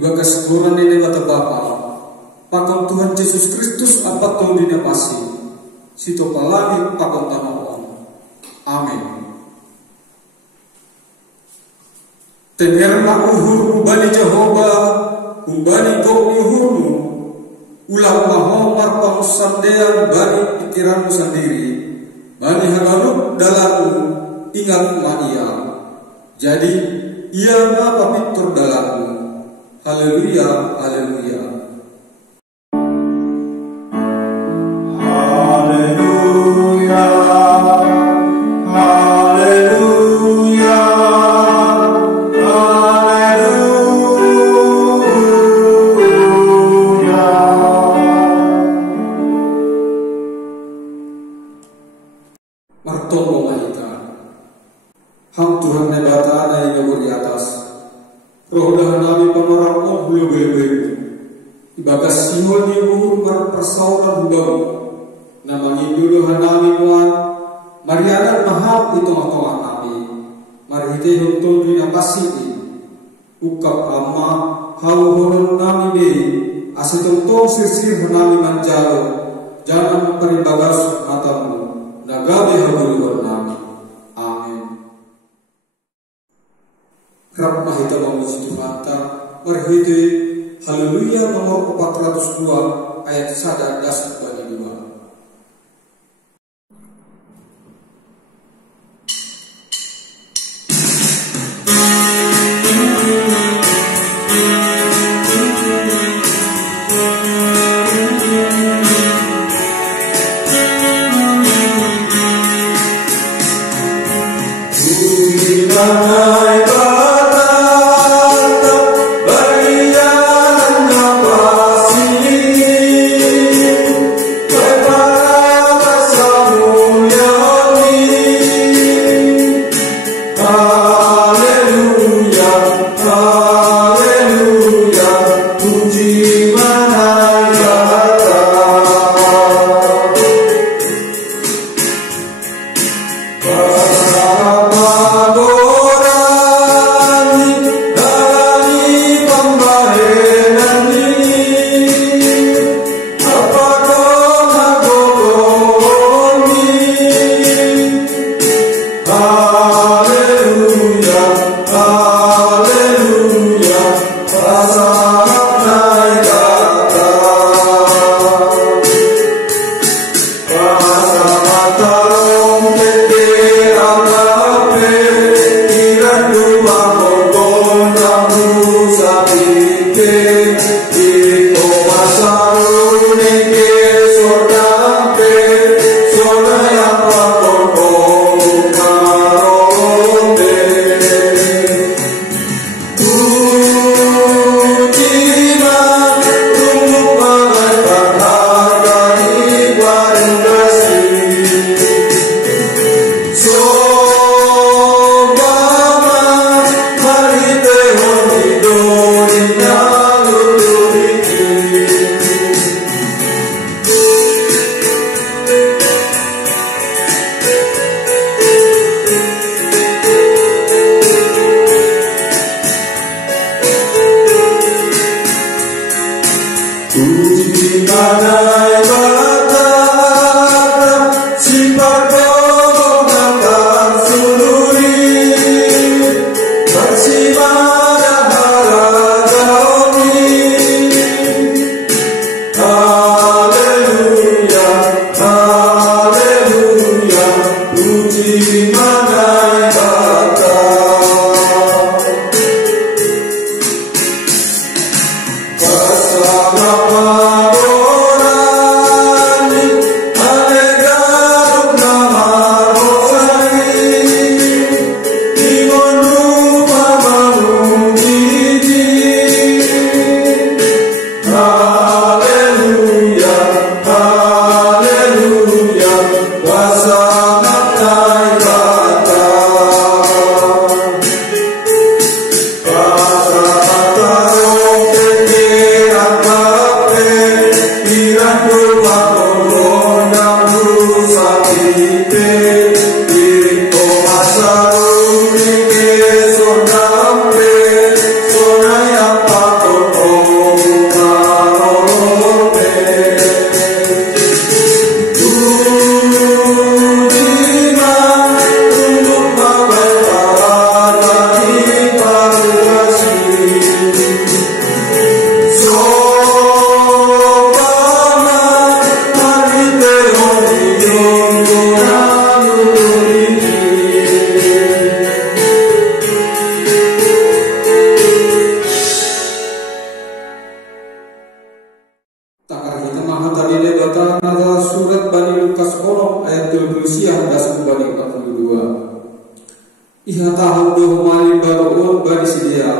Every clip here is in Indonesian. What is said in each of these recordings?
Ibakas Tuhan ini mata Bapa, pakon Tuhan Yesus Kristus apa tau dunia pasti, sito palagi pakon tanah on. Amin. Tenerma uhur ubani Jehovah, ubani gokni hunu, ulang mahomar pamusandean bani pikiranmu sendiri, bani hagaluk dalammu ingat ia. Jadi ia ngapa pitur dalammu. Haleluya, haleluya. Haleluya, haleluya, haleluya. Martomo mahita. Ham Tuhan nebata ada yang di atas. Roh dah nabi pemarang oh belu-belu. Ibagas simol ni uhur persawaran hubamu. Namanya dulu hanami muan. Mariana mahal itu matoan nabi. Marhite huntun dina pasiti. Ukap ama hau horon nami be. Asitong sir hanami manjalo. Jangan peribagas matamu. Nagabe habulur nami. Kerap mahita memuji Tuhan ta, marhite haleluya nomor 402 ayat 1 dasar 22. Sona bacaan adalah surat Bani Lukas Olok ayat 20 das Bani 42. Iha tahudoh mali baruun bani sidia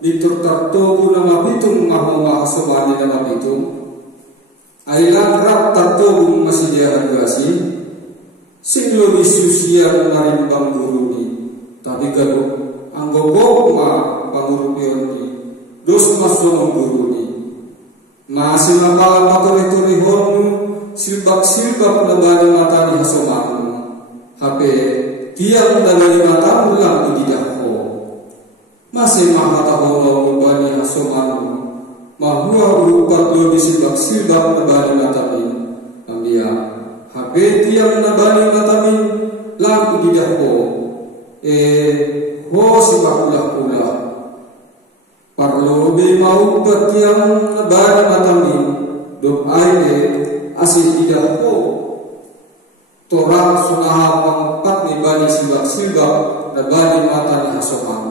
litur tartobu nama bitung ngaho mahasomani nama bitung ailan rap tartobu masih dia hargasi singlo disusia ngarimbang guruni tapi galuh anggogok ma pangurupioni dos masomong guruni masih makalah patori honu silbak nabani matani hasomanu hape tiang nabani matamu lang ididakho masih mahatahono mubani hasomanu mahua urupat lo silbak nabani matami ambia hape tiang nabani matami lang ididakho ho sibakulah parlo be mau petiang nabani matami dok aile asih tidak ho torang sunaha pangpat ni bani silbak nabani matani hasoman.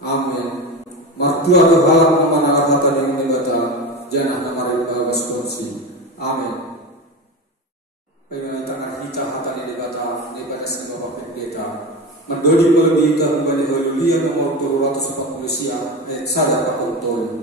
Amin. Martua dohalak memanang kata dengan negata janah namarin bagas kursi. Amin. Bagaimana tengah hita hata ni negata negata sini bapak pendeta Mendodi melebihi Bani Haleluya nomor 240 siang sadar Pak Untol.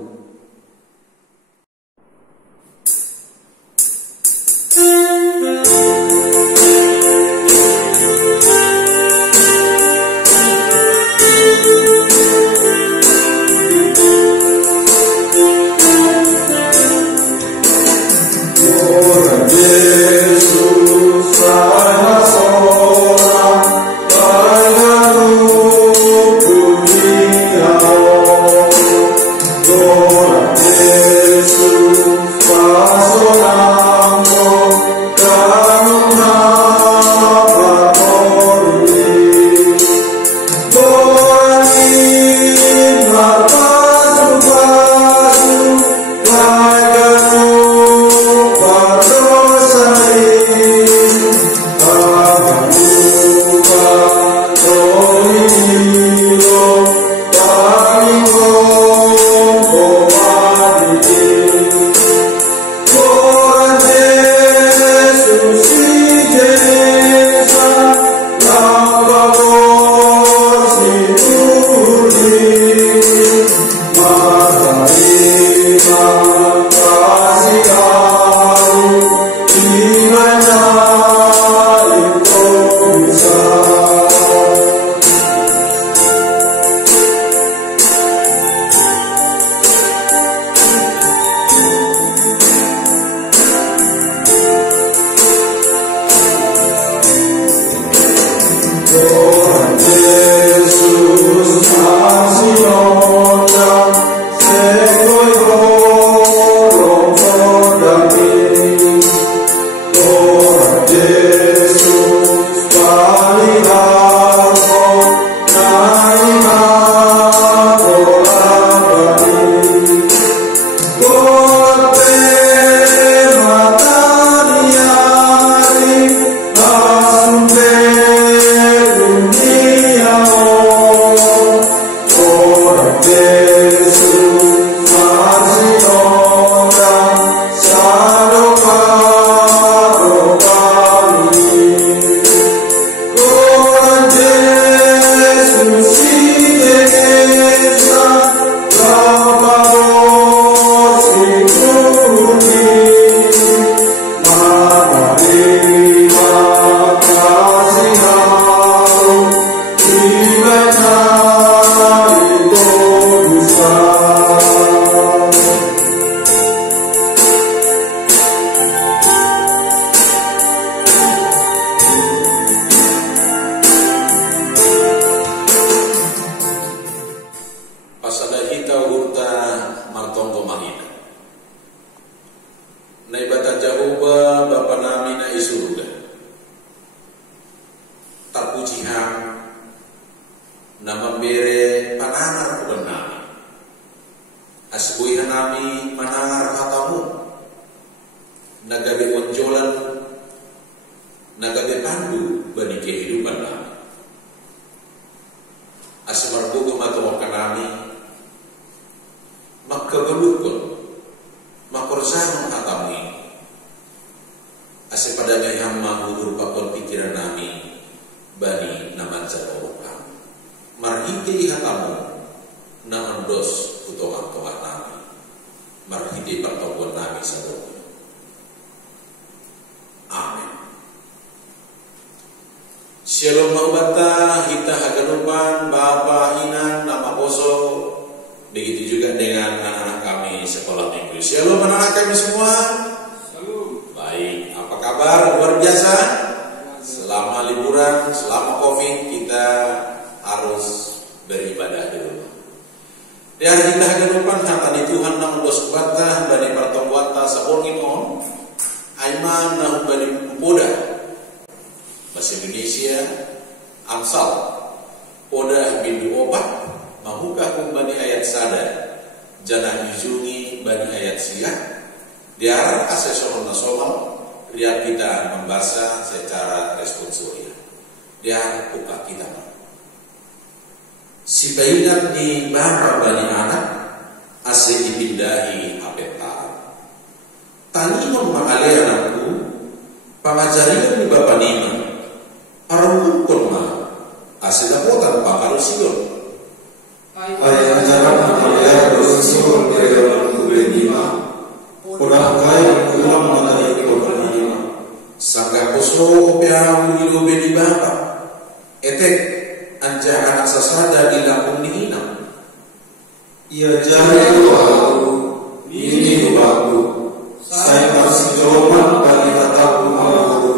pertemuan kami sebelumnya. Amin. Shalom mahubata hita haganupan Bapa Hinan nama Boso. Begitu juga dengan anak-anak kami sekolah minggu. Shalom anak-anak kami semua. Baik, apa kabar? Luar biasa. Selama liburan, selama COVID kita harus beribadah di rumah. Dan kita haganupan kata di Tuhan nang dos kubata bani pertemuan sabongin on. Aiman nang bani poda. Bahasa Indonesia Amsal. Poda bindu obat mahukah kumbani ayat sada. Jangan dijungi bani ayat siap. Diarah asesor nasional. Biar kita membaca secara responsoria. Dia buka kita. Si bayinan di bapa bani anak asik dipindahi apeta. Tani memahali anakku, pengajarian di bapa nima. Arung pun mah asik dapotan pakarusion. Ayah ajaran ayah rusul kerewan kubenima. Orang kaya ulang mengenai korban. Sangga koso opiawu ilo bedi bapa. Etek anja anak sasada dilakun dihina. Ia jari doaku, ini doaku. Saya masih joman bagi tataku malu.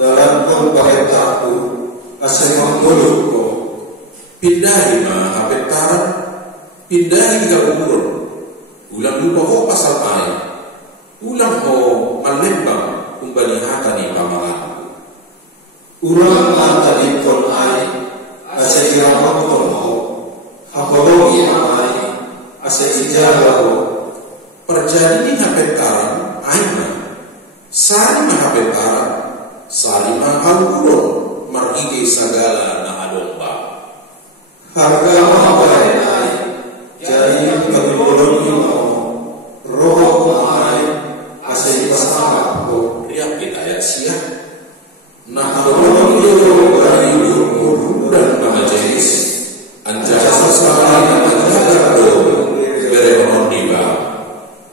Dalam pembahetaku, asal menggolokku. Pindahi mah apetaran, pindahi ke umur. Ulang lupa ho pasal air. Ulang ho malembang. Kumbali hata ni pamalan. Urang hata di kon ai, asa irama kon ho. Apologi ai, asa ijara ho. Perjadi ni hapetaran, aima. Salima hapetaran, salima halurun, margige sagala na adomba. Harga mahabai ai, jadi kabulon imo. Roh ai, asa ipasama ho. Riak kita ayat siap. Nah orang itu dari umur dan majelis anjasa sekali menjaga beremonon diba.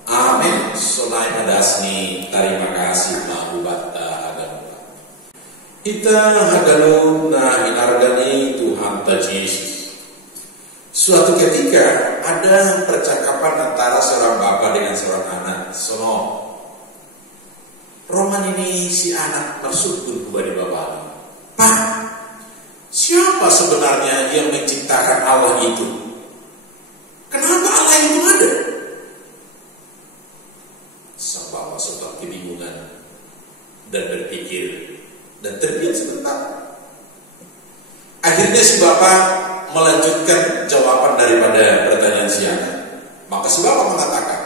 Amin. Solai madasni terima kasih mahubata agama. Kita haganu na hinargani Tuhan Yesus. Suatu ketika ada percakapan antara seorang bapak dengan seorang anak. Sono Roman ini si anak bersujud kepada bapaknya. Pak, siapa sebenarnya yang menciptakan Allah itu? Kenapa Allah itu ada? Sang bapak sempat kebingungan dan berpikir dan terdiam sebentar. Akhirnya si bapak melanjutkan jawaban daripada pertanyaan si anak. Maka si bapak mengatakan,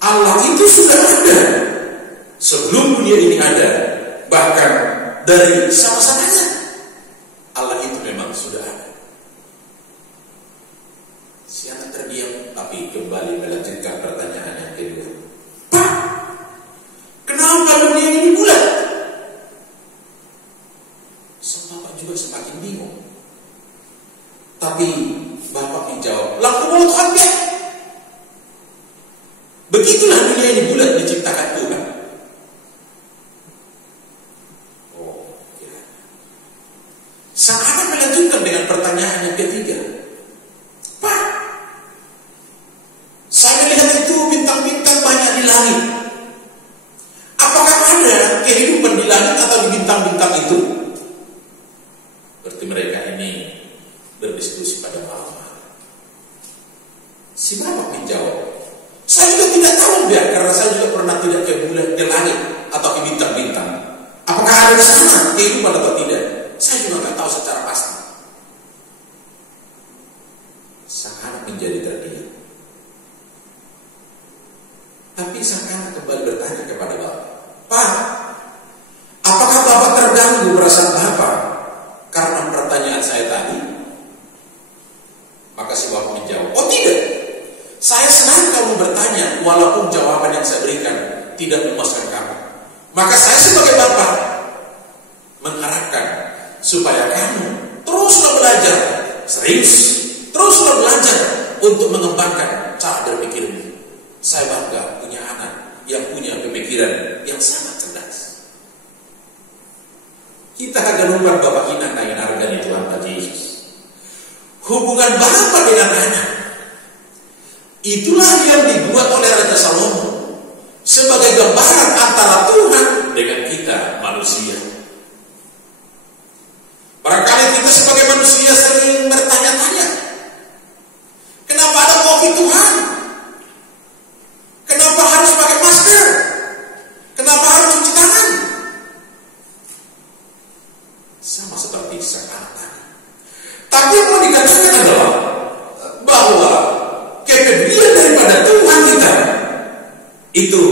Allah itu sudah ada. Sebelum dunia ini ada, bahkan dari sama-samanya, Allah itu memang sudah ada. Si anak terdiam, tapi kembali melanjutkan pertanyaan yang kedua. Pak, kenapa dunia ini bulat? Sang bapak juga semakin bingung. Tapi bapak menjawab, laku mulut hati. Begitulah dunia ini bulat diciptakan Tuhan. Sang anak melanjutkan dengan pertanyaan yang ketiga. Pak, saya melihat itu bintang-bintang banyak di langit. Apakah ada kehidupan di langit atau di bintang-bintang itu? Berarti mereka ini berdiskusi pada malam. Si bapak menjawab, saya juga tidak tahu biar karena saya juga pernah tidak ke langit atau ke bintang-bintang. Apakah ada di sana kehidupan atau tidak? Saya juga tidak tahu secara pasti. Sang anak menjadi terdiam. Tapi sang anak kembali bertanya kepada bapak, Pak, apakah bapak terganggu perasaan bapak karena pertanyaan saya tadi? Maka si bapak menjawab, oh tidak. Saya senang kamu bertanya walaupun jawaban yang saya berikan tidak memuaskan kamu. Maka saya sebagai bapak mengharapkan supaya kamu teruslah belajar, serius, teruslah belajar untuk mengembangkan cara berpikirmu. Saya bangga punya anak yang punya pemikiran yang sangat cerdas. Kita akan membuat Bapak Ina naik harga di Tuhan Yesus. Hubungan bapa dengan anak, itulah yang dibuat oleh Raja Salomo sebagai gambaran antara Tuhan dengan kita manusia. Barangkali kita sebagai manusia sering bertanya-tanya, kenapa ada COVID Tuhan? Kenapa harus pakai masker? Kenapa harus cuci tangan? Sama seperti sang anak tadi. Tapi yang mau dikatakan adalah bahwa kepedulian daripada Tuhan kita itu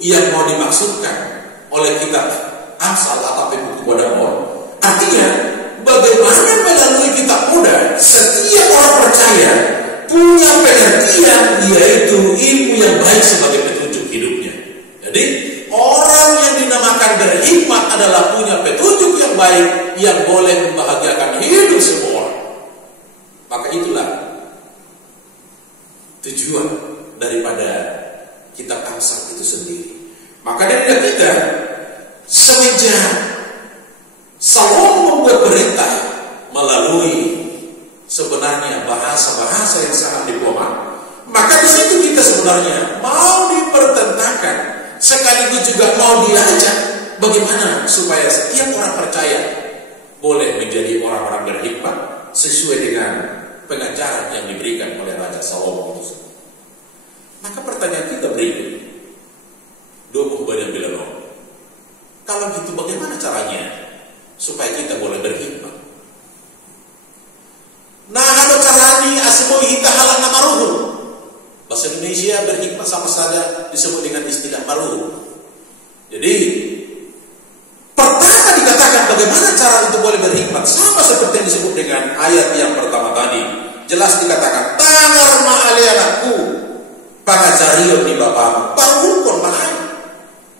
yang mau dimaksudkan oleh kitab Amsal atau buku Kodamon. Artinya bagaimana melalui kitab Koda setiap orang percaya punya pengertian, yaitu ilmu yang baik sebagai petunjuk hidupnya. Jadi orang yang dinamakan berhikmat adalah punya petunjuk yang baik yang boleh membahagiakan hidup semua orang. Maka itulah tujuan daripada kitab Amsal itu sendiri. Maka dari kita semenjak Salomo membuat perintah melalui sebenarnya bahasa-bahasa yang sangat diplomat, maka di situ kita sebenarnya mau dipertentangkan, sekaligus juga mau diajak bagaimana supaya setiap orang percaya boleh menjadi orang-orang berhikmat sesuai dengan pengajaran yang diberikan oleh Raja Salomo itu. Maka pertanyaan kita berikut, Domo banyak bilang, kalau gitu bagaimana caranya supaya kita boleh berhikmat? Nah, ada caranya asmoi hita halang nama ruhu. Bahasa Indonesia berhikmat sama saja disebut dengan istilah maruh. Jadi pertama dikatakan bagaimana cara untuk boleh berhikmat, sama seperti yang disebut dengan ayat yang pertama tadi. Jelas dikatakan tangar ma'alianakku pangajarion di bapamu parungkon ma'ai.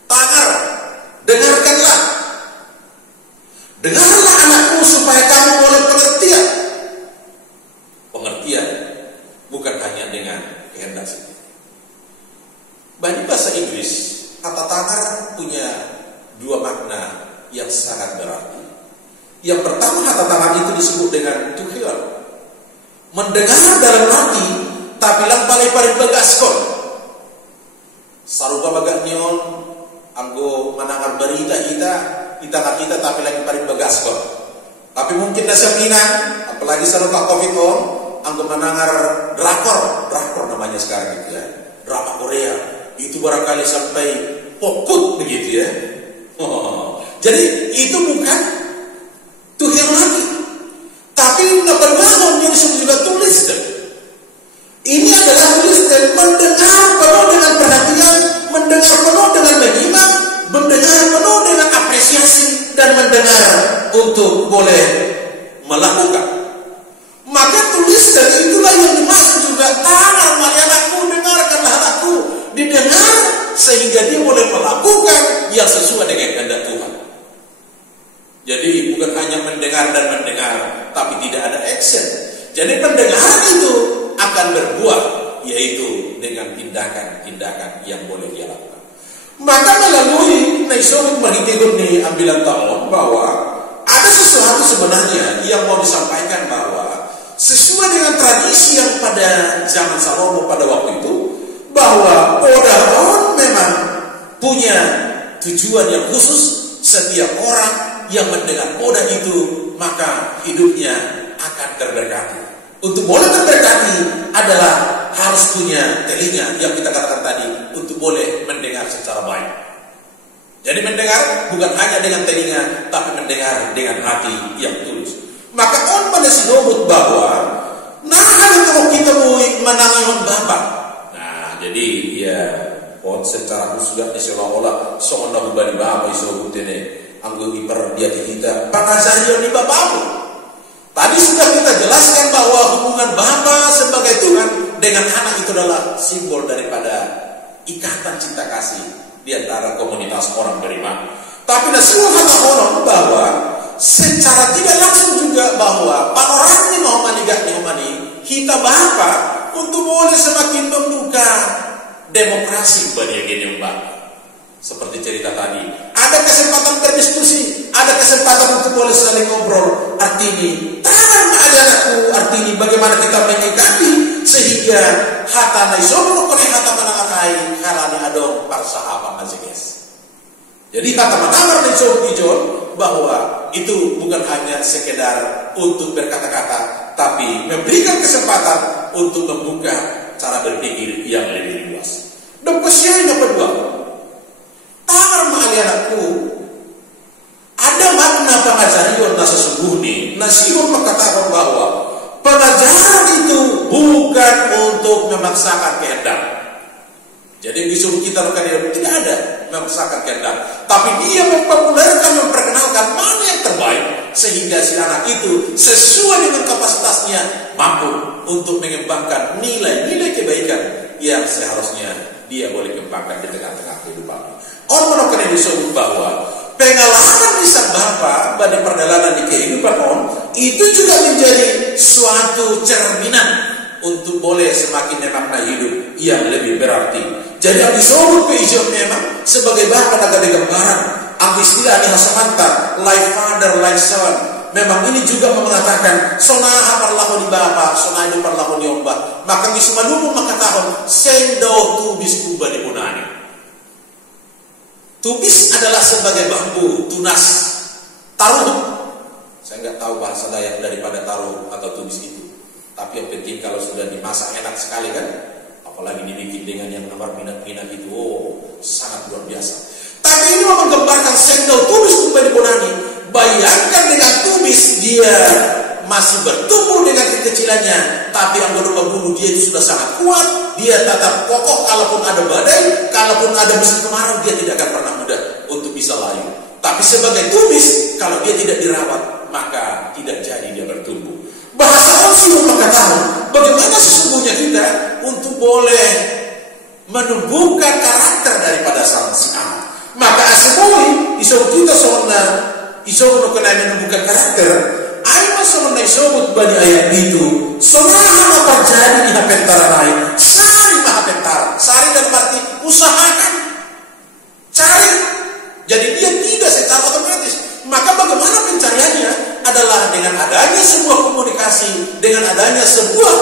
Tangar, dengarkanlah anakku supaya kamu boleh pengertian. Pengertian bukan hanya dengan kehendak sendiri. Bagi bahasa Inggris, kata tangar punya dua makna yang sangat berarti. Yang pertama, kata tangan itu disebut dengan to hear, mendengar dalam hati, tapi lampalai paling begaskon. Sarupa bagat nyon, anggo menangar berita kita tapi lagi paling begaskon. Tapi mungkin nasa Minang, apalagi sarupa COVID on, anggo menangar drakor namanya sekarang gitu ya, drama Korea, itu barangkali sampai pokut begitu ya. Jadi itu bukan Tuhan lagi, tapi nabarbangun yang disebut juga tulis. Ini adalah tulis dan mendengar penuh dengan perhatian, mendengar penuh dengan menyimak, mendengar penuh dengan apresiasi, dan mendengar untuk boleh melakukan. Maka tulis dan itulah yang dimaksud juga tangan marianakku, dengarkanlah aku, didengar sehingga dia boleh melakukan yang sesuai dengan kehendak Tuhan. Jadi bukan hanya mendengar dan mendengar, tapi tidak ada action. Jadi pendengaran itu akan berbuah, yaitu dengan tindakan-tindakan yang boleh dia lakukan. Maka melalui Naisomit Mahitigun ini ambilan tahun bahwa ada sesuatu sebenarnya yang mau disampaikan bahwa sesuai dengan tradisi yang pada zaman Salomo pada waktu itu, bahwa Kodamon memang punya tujuan yang khusus. Setiap orang yang mendengar Koda itu, maka hidupnya akan terberkati. Untuk boleh terberkati adalah harus punya telinga yang kita katakan tadi, untuk boleh mendengar secara baik. Jadi mendengar bukan hanya dengan telinga, tapi mendengar dengan hati yang tulus. Maka on pada sinobut bahwa nah kalau kita mau menangion bapak. Nah jadi ya on secara khusus seolah-olah seolah ubah bapak isobut ini anggo iper dia kita pangazarion di bapakmu. Tadi sudah kita jelaskan bahwa hubungan bapa sebagai Tuhan dengan anak itu adalah simbol daripada ikatan cinta kasih di antara komunitas orang beriman. Tapi semua kata orang bahwa secara tidak langsung juga bahwa panorama mau manigak nih kita bapa untuk boleh semakin membuka demokrasi bagi gini Mbak. Seperti cerita tadi, ada kesempatan berdiskusi, ada kesempatan untuk boleh saling ngobrol. Artinya, tangan ajaranku, artinya bagaimana kita menyikapi sehingga hata naisono kone hata manangakai harani adong parsahabat majelis. Jadi kata manamar naisono ijon bahwa itu bukan hanya sekedar untuk berkata-kata, tapi memberikan kesempatan untuk membuka cara berpikir yang lebih luas. Dan kesian yang kedua, tangan ma'alianakku ada makna pengajarian na sesungguhnya. Nasihun mengatakan bahwa pengajaran itu bukan untuk memaksakan kehendak. Jadi disuruh kita lakukan tidak ada memaksakan kehendak, tapi dia mempopulerkan, memperkenalkan mana yang terbaik sehingga si anak itu sesuai dengan kapasitasnya mampu untuk mengembangkan nilai-nilai kebaikan yang seharusnya dia boleh kembangkan di tengah-tengah kehidupannya. Orang menokkan disebut bahwa pengalaman di sang bapa pada perjalanan di kehidupan itu juga menjadi suatu cerminan untuk boleh semakin memaknai hidup yang lebih berarti. Jadi yang disebut peijon memang sebagai bapa negara gambaran, ang istilah ni Hasamanta, like father, like son. Memang ini juga mengatakan sonaha parlako ni bapa, sonaha ni parlako ni omba. Maka misumalumo makatahon sendo tubis kuba ni punani. Tubis adalah sebagai bambu, tunas, taruh. Saya nggak tahu bahasa Dayak daripada taruh atau tubis itu. Tapi yang penting kalau sudah dimasak enak sekali kan. Apalagi dibikin dengan yang nomor minat-minat itu, sangat luar biasa. Tapi ini menggambarkan sendok tubis kembali ponani. Bayangkan dengan tubis dia masih bertumbuh dengan kekecilannya, tapi yang berupa dia itu sudah sangat kuat. Dia tetap kokoh kalaupun ada badai, kalaupun ada musim kemarau, dia tidak akan pernah mudah untuk bisa layu. Tapi sebagai tubis, kalau dia tidak dirawat, maka tidak jadi dia bertumbuh. Bahasa Osio mengatakan bagaimana sesungguhnya kita untuk boleh menumbuhkan karakter daripada sang si anak. Maka asemoi iso kita sona iso kena menumbuhkan karakter. Ayo sona iso bani ayat itu. Sonaha apa jadi di hapentara lain. Sari mahapentara. Sari dan arti usahakan. Cari. Jadi dia tidak secara otomatis. Maka bagaimana pencariannya adalah dengan adanya sebuah komunikasi, dengan adanya sebuah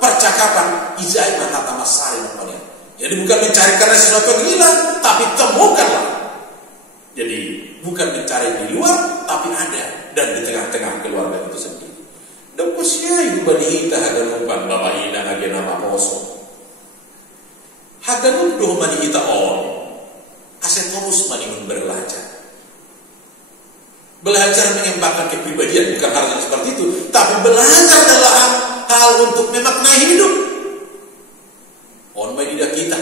percakapan. Ijai mahata masari namanya. Jadi bukan mencari karena sesuatu yang hilang, tapi temukanlah. Jadi bukan mencari di luar, tapi ada dan di tengah-tengah keluarga itu sendiri. Dan kusiai bani ita haganupan bapak ina agena maposo. Haganup doh bani ita aset terus manimun belajar. Belajar mengembangkan kepribadian bukan hal yang seperti itu, tapi belajar dalam hal untuk memaknai hidup. Tidak kita.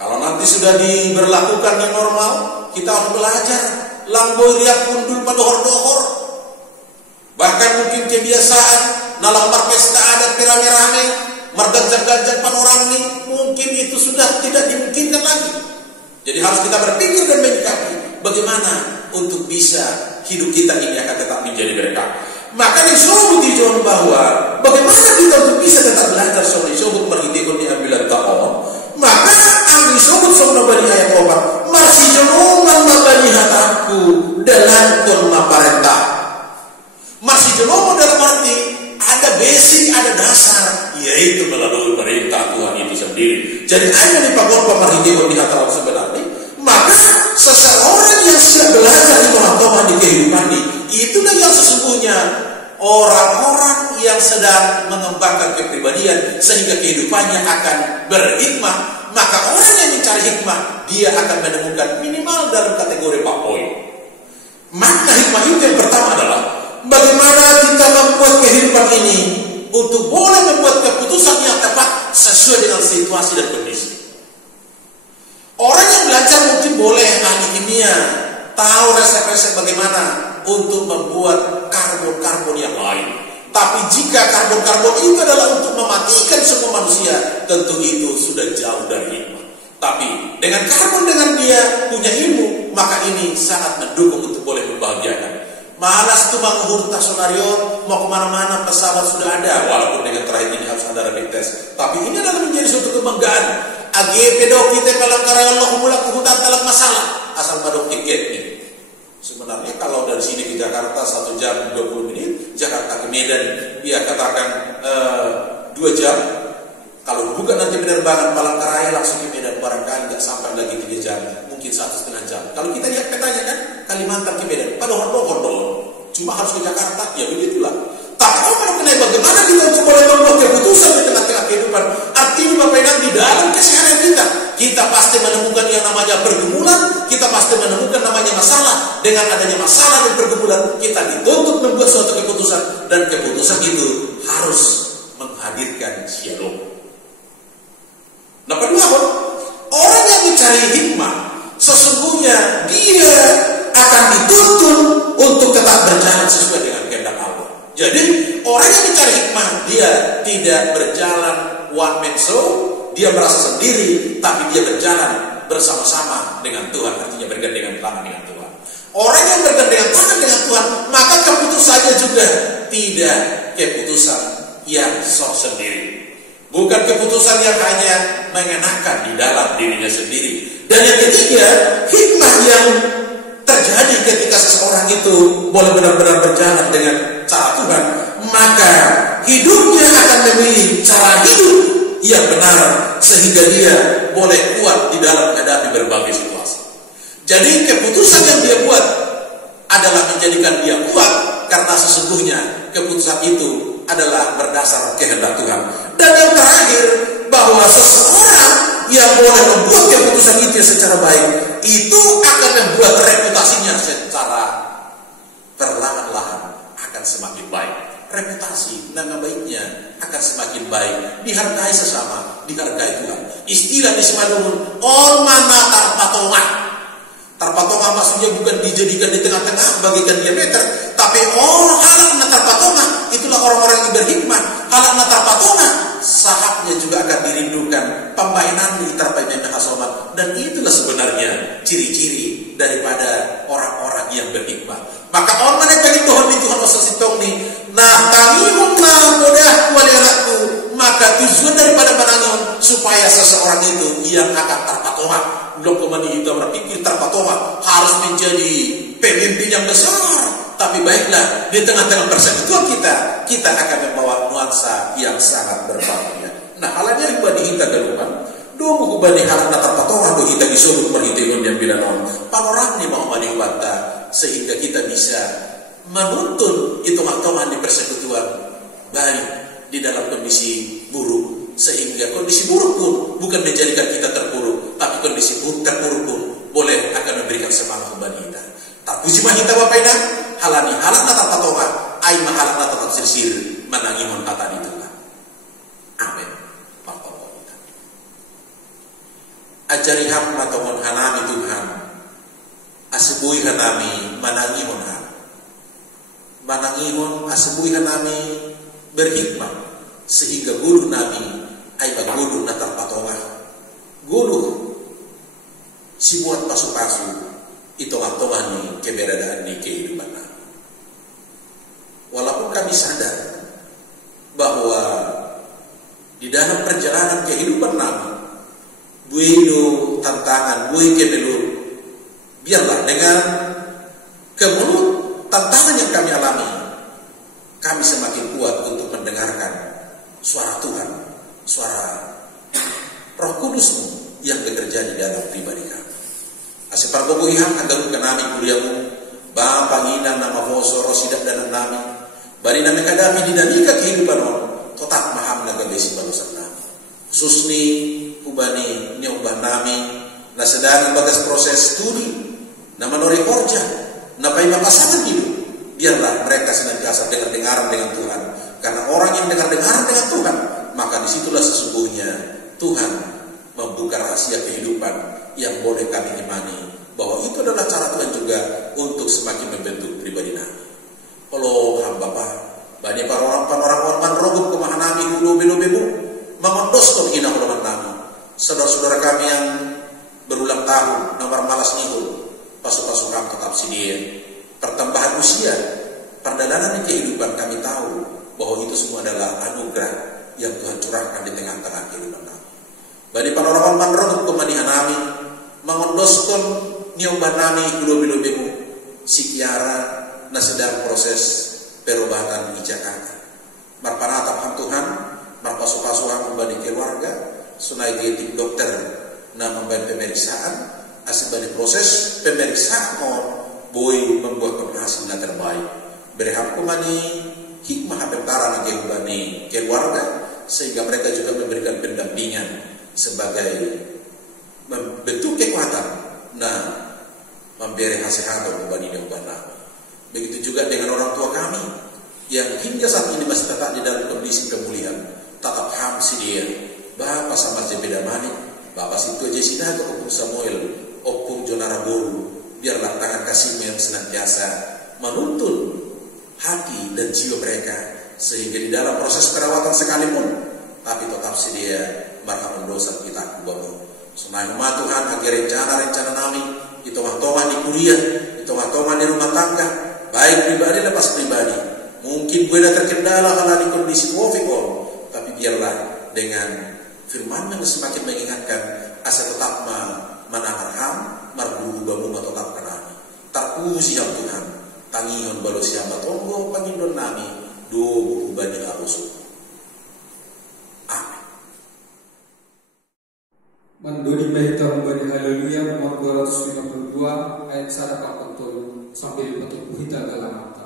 Kalau nanti sudah diberlakukan yang normal, kita harus belajar. Langboy riak pundul padohor-dohor. Bahkan mungkin kebiasaan dalam pesta adat rame-rame, merganjak-ganjak panorang ini, mungkin itu sudah tidak dimungkinkan lagi. Jadi harus kita berpikir dan menyikapi bagaimana untuk bisa hidup kita ini akan tetap menjadi berkah. Maka disebut dijon bahwa bagaimana kita untuk bisa tetap belajar soal disebut merhidikun di ambilan ta'on. Maka ang disebut soal bani ayat obat masih jenungan mabani hataku dalam kon maparentah. Masih jenungan dalam arti ada basic, ada dasar, yaitu melalui perintah Tuhan itu sendiri. Jadi hanya dipakor pemerhidikun di hataku sebenarnya. Maka seseorang yang siap belajar di teman-teman di kehidupan ini, itulah yang sesungguhnya orang-orang yang sedang mengembangkan kepribadian sehingga kehidupannya akan berhikmah. Maka orang yang mencari hikmah, dia akan menemukan minimal dalam kategori 4 poin. Makna hikmah itu yang pertama adalah bagaimana kita membuat kehidupan ini untuk boleh membuat keputusan yang tepat sesuai dengan situasi dan kondisi. Orang yang belajar mungkin boleh ahli kimia, tahu resep-resep bagaimana untuk membuat karbon-karbon yang lain. Tapi jika karbon-karbon itu adalah untuk mematikan semua manusia, tentu itu sudah jauh dari hikmah. Tapi dengan karbon, dengan dia punya ilmu, maka ini sangat mendukung untuk boleh membahagiakan. Malas tuh menghurta sonarion, mau kemana-mana pesawat sudah ada, walaupun dengan terakhir ini harus ada rapid test. Tapi ini adalah menjadi suatu kebanggaan. AGP do kita palangkara Allah mula kehutan dalam masalah asal badok tiket nih. Sebenarnya kalau dari sini ke Jakarta 1 jam 20 menit, Jakarta ke Medan dia katakan 2 jam. Kalau bukan nanti penerbangan Palangkaraya langsung ke Medan, barangkali nggak sampai lagi 3 jam, mungkin 1,5 jam. Kalau kita lihat petanya kan, Kalimantan ke Medan, pada hordor, cuma harus ke Jakarta, ya begitulah. Tapi kalau mengenai bagaimana kita untuk boleh membuat keputusan di tengah-tengah kehidupan, artinya Bapak Ibu di dalam keseharian kita pasti menemukan yang namanya pergumulan, kita pasti menemukan namanya masalah. Dengan adanya masalah dan pergumulan, kita dituntut membuat suatu keputusan, dan keputusan itu harus menghadirkan shalom. Nah, kedua, orang yang mencari hikmah, sesungguhnya dia akan dituntut untuk tetap berjalan sesuai dengan kehendak Allah. Jadi, orang yang mencari hikmah, dia tidak berjalan one man show, dia merasa sendiri, tapi dia berjalan bersama-sama dengan Tuhan, artinya bergandengan tangan dengan Tuhan. Orang yang bergandengan tangan dengan Tuhan, maka keputusannya juga tidak keputusan yang sok sendiri. Bukan keputusan yang hanya mengenakan di dalam dirinya sendiri. Dan yang ketiga, hikmah yang terjadi ketika seseorang itu boleh benar-benar berjalan dengan cara Tuhan, maka hidupnya akan memilih cara hidup yang benar sehingga dia boleh kuat di dalam menghadapi berbagai situasi. Jadi keputusan yang dia buat adalah menjadikan dia kuat karena sesungguhnya keputusan itu adalah berdasar kehendak Tuhan. Dan yang terakhir, bahwa seseorang yang boleh membuat keputusan itu secara baik, itu akan membuat reputasinya secara perlahan-lahan akan semakin baik. Reputasi, nama baiknya akan semakin baik, dihargai sesama, dihargai Tuhan. Istilah di Semadungun, on mana tarpatongan. Tarpatongan maksudnya bukan dijadikan di tengah-tengah bagikan diameter, tapi halakna tarpatongan, itulah orang-orang yang berhikmah. Halakna tarpatongan, sahabnya juga akan dirindukan, pembainan di tarpainya hasomat. Dan itulah sebenarnya ciri-ciri daripada orang-orang yang berhikmah. Maka orang mana bagi Tuhan di Tuhan osasitong ni, nah tangimun na mudah walianakku, maka tujuan daripada menangun supaya seseorang itu yang akan terpatongan. Belum kemana kita berpikir terpatongan harus menjadi pemimpin yang besar, tapi baiklah di tengah-tengah persekutuan kita akan membawa nuansa yang sangat berbahagia. Nah, halanya ibadi kita galupan, domu ibadi halana terpatongan do kita disuruh perhitungan yang bila non. Panorang ni mau mandi banta sehingga kita bisa menuntun hitungan-hitungan di persekutuan baik di dalam kondisi buruk, sehingga kondisi buruk pun bukan menjadikan kita terpuruk, tapi kondisi terpuruk pun boleh akan memberikan semangat kepada kita. Tak puji mahita Bapak Ibu, halani halana tatatonga, ai mahalana tatap sirsir menangihon kata di tengah. Amin. Martabat kita. Ajari hamba tomon hanami Tuhan. Asubui hanami manangihon ha. Manangihon asubui hanami berhikmah sehingga guru nami ay magulu na tarpatonga. Guru si buat pasu-pasu itu tonga ni keberadaan ni kehidupan nami. Walaupun kami sadar bahwa di dalam perjalanan kehidupan nami buido tantangan bui kebelu, biarlah dengan kemulut tantangan yang kami alami, kami semakin kuat untuk mendengarkan suara Tuhan, suara Roh Kudus-Mu yang bekerja di dalam pribadi kami. Asipar bobohihan agar kenami kuliahmu, Bapa nginang nama foso rosidak dan nami, bari nami kadami dinamika kehidupan orang, totak maham naga besi balusan nami. Khusus ni ubani nyobah nami, na sedang bagas proses studi, na manori korja, na paima pasangan hidup. Biarlah mereka senantiasa dengar-dengaran dengan Tuhan. Karena orang yang dengar-dengaran dengan Tuhan, maka disitulah sesungguhnya Tuhan membuka rahasia kehidupan yang boleh kami imani, bahwa itu adalah cara Tuhan juga untuk semakin membentuk pribadi nami. Kalau hamba Bapa, banyak orang manrogup kemahanami hulu belu-belu, mengondoskan ina huluman nami. Saudara-saudara kami yang berulang tahun, nomor malas nihul, pasukan tetap sidia, pertambahan usia, perdalanan kehidupan kami tahu bahwa itu semua adalah anugerah yang Tuhan curahkan di tengah-tengah kehidupan kami. Bali panoraman manron kumani anami mangondoskon nyoba nami gulo-bilobemu sikiara na sedang proses perobatan di Jakarta. Marpanatap hang Tuhan, marpasu-pasuhan membanding keluarga, sunai dia tim dokter na membanding pemeriksaan, asal banding proses pemeriksaan boy membuahkan hasil yang terbaik. Berhak kumani hikmah pentara na keubani keluarga, sehingga mereka juga memberikan pendampingan sebagai bentuk kekuatan memberi kesehatan kepada ubana. Begitu juga dengan orang tua kami yang hingga saat ini masih tetap di dalam kondisi pemulihan, tetap hamsi dia. Bapak sama Jebeda Malik, Bapak Sinto Jesina atau Opung Samuel, Opung Jonara Boru, biarlah tangan kasihmu yang senantiasa menuntun hati dan jiwa mereka, sehingga di dalam proses perawatan sekalipun, tapi tetap sedia marhaban dosa kita kubamu. Senang nama Tuhan agar rencana nami itu tongan di kuliah, itu tongan di rumah tangga, baik pribadi dan pas pribadi. Mungkin gue terkendala karena di kondisi COVID, tapi biarlah dengan firman yang semakin mengingatkan asa tetap menakar ham, marbuhu bamu tetap kenami. Terpuji yang Tuhan, tangihon balu siapa tonggo pangindon nami, do buku bani arusu. Amin. Mandori Mahita Membani Haleluya nomor 252 ayat 1 sampai 40 kita dalam mata.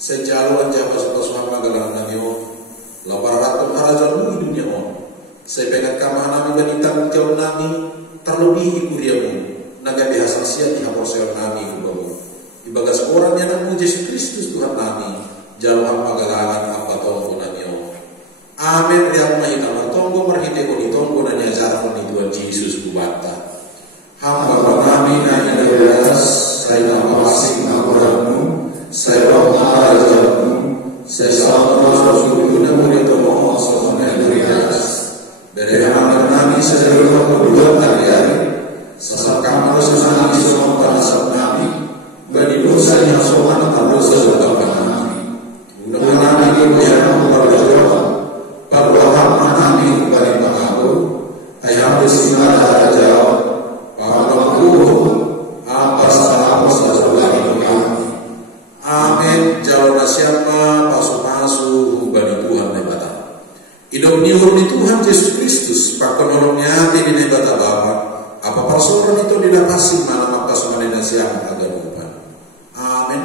Sejaluan jawa suka suama galang nami o Saya pengen kamar nami banitan jauh nami terlebih ikuriamu naga biasa siap di hapor seor nami kubamu. Ibagas orang yang namu Yesus Kristus Tuhan nami jauh pagalangan apa tonggo nanyo. Amin. Riang mahi kamar tonggo marhite koni tonggo nanya jarang di Tuhan Yesus kubata. Hamba nami nanya deras saya nama asing namoramu saya bawa ajarmu saya sama rasuluna murid tomo asal deras. Dari anak nami sederhana kedua hari-hari sesakam harus nami semua panasab nami bani dosa yang sopan harus sebabkan nami guna nami yang memperjuangkan perbuatan nami bani pengaku ayam bersinar jawab pahalaku apa saja bani kami. Amin. Jauh siapa pasu-pasu bani Tuhan nebata hidup niur di Tuhan Yesus Kristus pakonolongnya hati di nebata Bapa apa persoalan itu didapasi mana maka semanena siang agak lupa. Amin.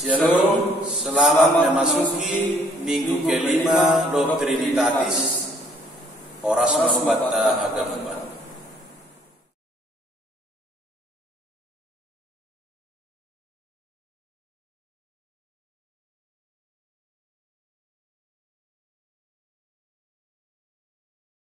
Shalom, selamat memasuki minggu kelima Doktrinitatis Oras Membata Agama.